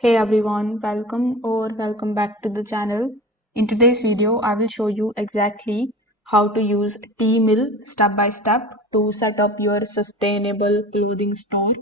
Hey everyone, welcome back to the channel. In today's video, I will show you exactly how to use Teemill step by step to set up your sustainable clothing store,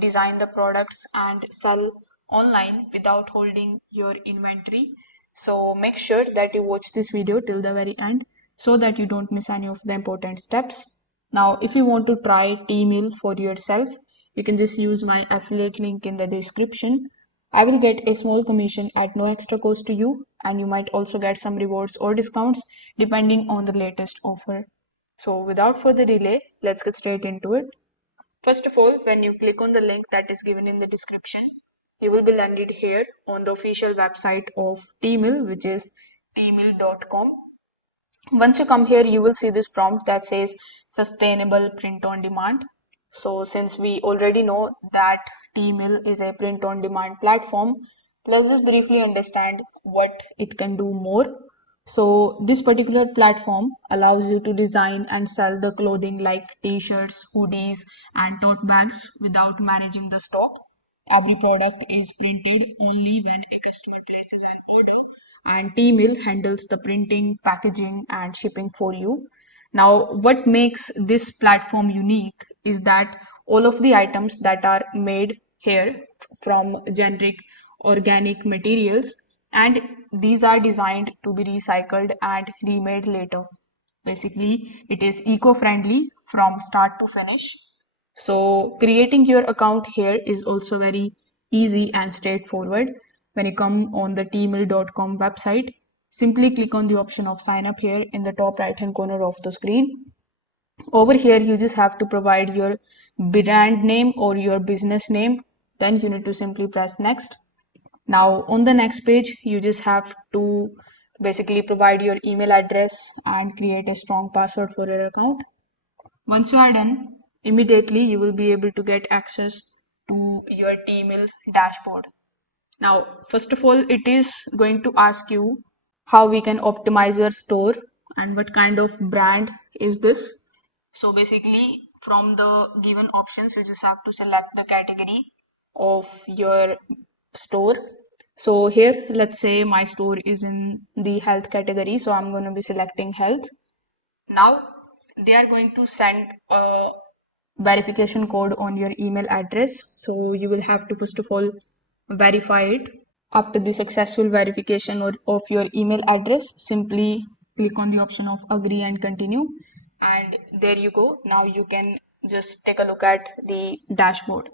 design the products and sell online without holding your inventory. So make sure that you watch this video till the very end so that you don't miss any of the important steps. Now, if you want to try Teemill for yourself, you can just use my affiliate link in the description. I will get a small commission at no extra cost to you, and you might also get some rewards or discounts depending on the latest offer. So, without further delay, let's get straight into it. First of all, when you click on the link that is given in the description, you will be landed here on the official website of Teemill, which is teemill.com. Once you come here, you will see this prompt that says sustainable print on demand. So since we already know that Teemill is a print on demand platform, let's just briefly understand what it can do more. So this particular platform allows you to design and sell the clothing like t-shirts, hoodies, and tote bags without managing the stock. Every product is printed only when a customer places an order, and Teemill handles the printing, packaging, and shipping for you. Now, what makes this platform unique is that all of the items that are made here from generic organic materials, and these are designed to be recycled and remade later. Basically, it is eco-friendly from start to finish. So creating your account here is also very easy and straightforward. When you come on the teemill.com website, simply click on the option of sign up here in the top right hand corner of the screen. Over here, you just have to provide your brand name or your business name. Then you need to simply press next. Now on the next page, you just have to basically provide your email address and create a strong password for your account. Once you are done, immediately you will be able to get access to your Teemill dashboard. Now, first of all, it is going to ask you how we can optimize your store and what kind of brand is this. So basically, from the given options, you just have to select the category of your store. So here, let's say my store is in the health category, so I'm going to be selecting health. Now they are going to send a verification code on your email address. So you will have to first of all verify it. After the successful verification of your email address, simply click on the option of agree and continue. And there you go. Now you can just take a look at the dashboard.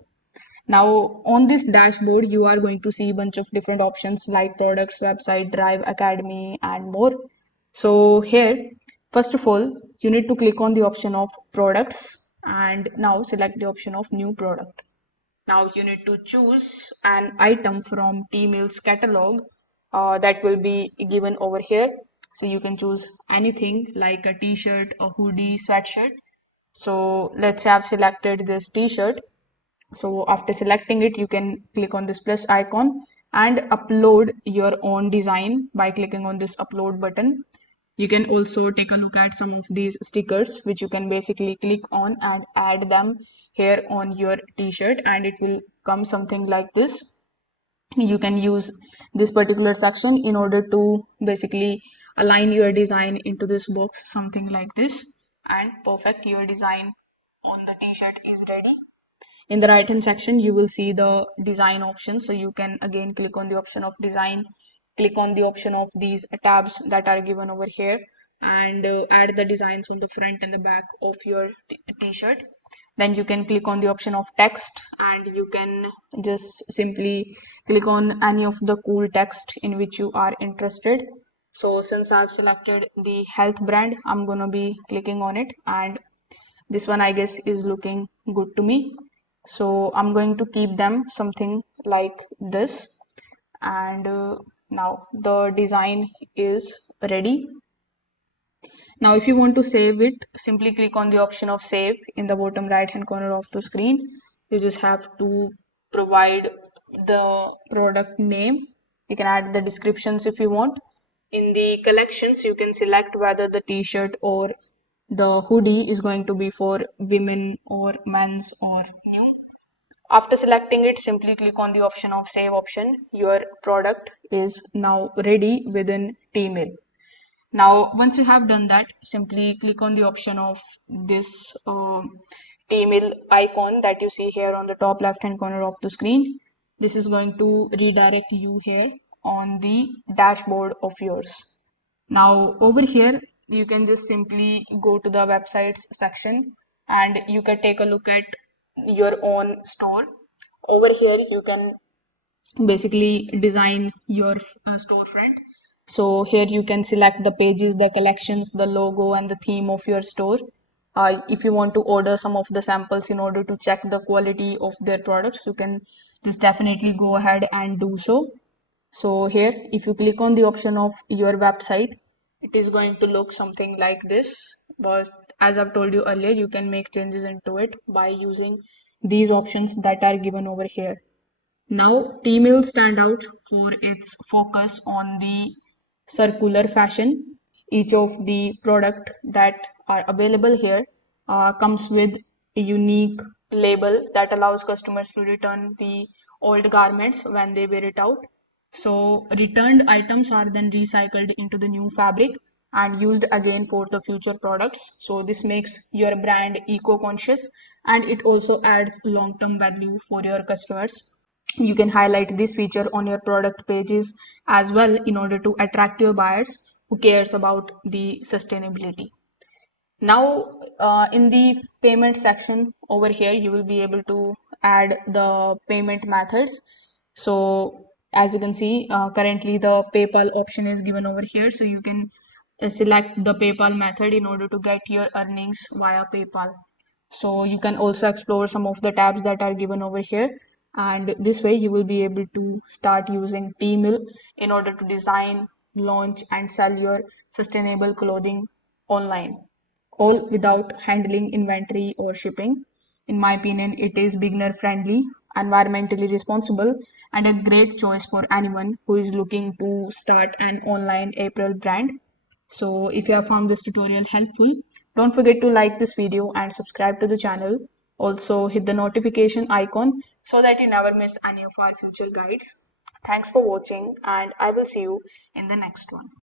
Now on this dashboard, you are going to see a bunch of different options like products, website, drive, academy, and more. So here, first of all, you need to click on the option of products and now select the option of new product. Now you need to choose an item from Teemill's catalog that will be given over here. So you can choose anything like a t-shirt, a hoodie, sweatshirt. So let's say I've selected this t-shirt. So after selecting it, you can click on this plus icon and upload your own design by clicking on this upload button. You can also take a look at some of these stickers, which you can basically click on and add them here on your t-shirt, and it will come something like this. You can use this particular section in order to basically align your design into this box, something like this, and perfect, your design on the t-shirt is ready. In the right hand section, you will see the design option. So you can again click on the option of design, click on the option of these tabs that are given over here, and add the designs on the front and the back of your t-shirt. Then you can click on the option of text, and you can just simply click on any of the cool text in which you are interested. So since I've selected the health brand, I'm gonna be clicking on it, and this one I guess is looking good to me. So I'm going to keep them something like this. And now the design is ready. Now if you want to save it, simply click on the option of save in the bottom right hand corner of the screen. You just have to provide the product name. You can add the descriptions if you want. In the collections, you can select whether the t-shirt or the hoodie is going to be for women or men's or new. After selecting it, simply click on the option of save option. Your product is now ready within Teemill. Now, once you have done that, simply click on the option of this Teemill icon that you see here on the top left hand corner of the screen. This is going to redirect you here on the dashboard of yours. Now, over here, you can just simply go to the websites section and you can take a look at your own store. Over here, you can basically design your storefront. So here you can select the pages, the collections, the logo, and the theme of your store. If you want to order some of the samples in order to check the quality of their products, you can just definitely go ahead and do so. So here, if you click on the option of your website, it is going to look something like this. But as I've told you earlier, you can make changes into it by using these options that are given over here. Now, Teemill stand out for its focus on the circular fashion. Each of the product that are available here comes with a unique label that allows customers to return the old garments when they wear it out. So returned items are then recycled into the new fabric and used again for the future products. So this makes your brand eco-conscious and it also adds long-term value for your customers. You can highlight this feature on your product pages as well in order to attract your buyers who cares about the sustainability. Now, in the payment section over here, you will be able to add the payment methods. So as you can see, currently the PayPal option is given over here. So you can select the PayPal method in order to get your earnings via PayPal. So you can also explore some of the tabs that are given over here. And this way you will be able to start using Teemill in order to design, launch, and sell your sustainable clothing online, all without handling inventory or shipping. In my opinion, it is beginner friendly, environmentally responsible, and a great choice for anyone who is looking to start an online apparel brand. So if you have found this tutorial helpful, don't forget to like this video and subscribe to the channel. Also hit the notification icon so that you never miss any of our future guides. Thanks for watching and I will see you in the next one.